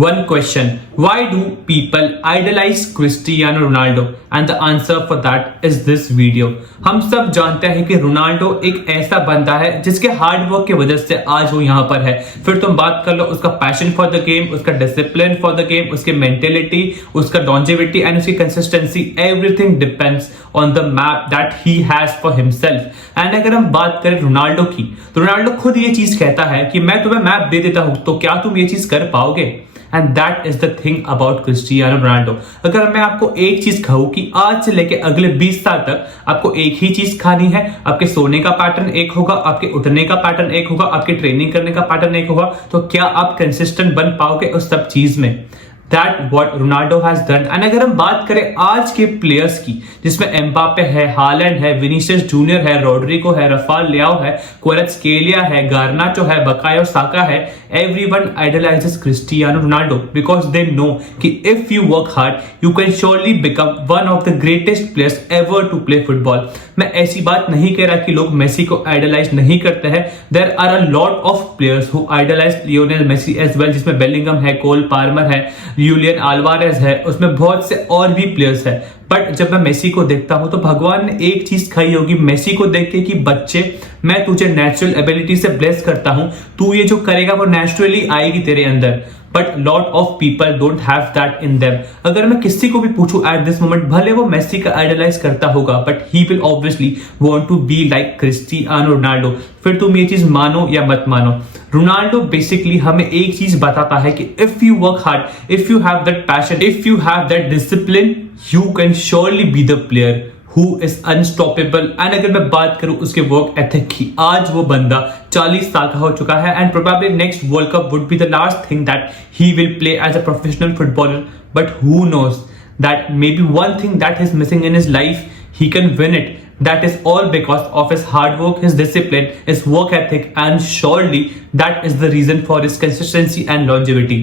One question: why do people idolize Cristiano Ronaldo? And the answer for that is this video. हम सब जानते हैं कि Ronaldo एक ऐसा बंदा है जिसके हार्ड वर्क की वजह से आज वो यहाँ पर है. फिर तुम बात कर लो उसका पैशन फॉर द गेम, उसका डिसिप्लिन फॉर द गेम, उसकी मेंटेलिटी, उसका लॉन्जेविटी एंड उसकी consistency. Everything depends on the map that he has for himself. And अगर हम बात करें रोनाल्डो की, तो रोनाल्डो खुद ये चीज कहता है कि मैं तुम्हें मैप दे देता हूं तो क्या तुम ये चीज कर पाओगे? And that is the thing about Cristiano Ronaldo. अगर मैं आपको एक चीज कहूं कि आज से लेके अगले 20 साल तक आपको एक ही चीज खानी है, आपके सोने का पैटर्न एक होगा, आपके उठने का पैटर्न एक होगा, आपके ट्रेनिंग करने का पैटर्न एक होगा, तो क्या आप कंसिस्टेंट बन पाओगे उस सब चीज में? That what Ronaldo has done. And अगर हम बात करें आज के प्लेयर्स की, जिसमें एम्बापे है, हालैंड है, विनीसियस जूनियर है, रोड्रिगो है, रफाल लियाओ है, क्वारात्स्केलिया है, गार्नाचो है, बकायो साका है, everyone idolizes Cristiano Ronaldo because they know कि if you work hard you can surely become one of the greatest players ever to play football. मैं ऐसी बात नहीं कह रहा कि लोग मेसी को आइडलाइज नहीं करते हैं. There are a lot of players who idolize Lionel Messi as well, जिसमें बेलिंगम है, कोल पार्मर है, यूलियन अल्वारेज है, उसमें बहुत से और भी प्लेयर्स है. बट जब मैं मेसी को देखता हूं तो भगवान ने एक चीज खाई होगी मेसी को देख के कि बच्चे, मैं तुझे नेचुरल एबिलिटी से ब्लेस करता हूं, तू ये जो करेगा वो नेचुरली आएगी तेरे अंदर. But lot of people don't have that in them. अगर मैं किसी को भी पूछूं एट दिस मोमेंट, भले वो मेसी का आइडलाइज करता होगा but he will obviously want to be like Cristiano Ronaldo. फिर तुम ये चीज मानो या मत मानो, रोनाल्डो बेसिकली हमें एक चीज बताता है कि if you work hard, if you have that passion, if you have that discipline, you can surely be the player who is unstoppable. And अगर मैं बात करूं उसके वर्क एथिक की, आज वो बंदा 40 साल का हो चुका है and probably next World Cup would be the last thing that he will play as a professional footballer. But who knows that maybe one thing that is missing in his life, he can win it. That is all because of his hard work, his discipline, his work ethic, and surely that is the reason for his consistency and longevity.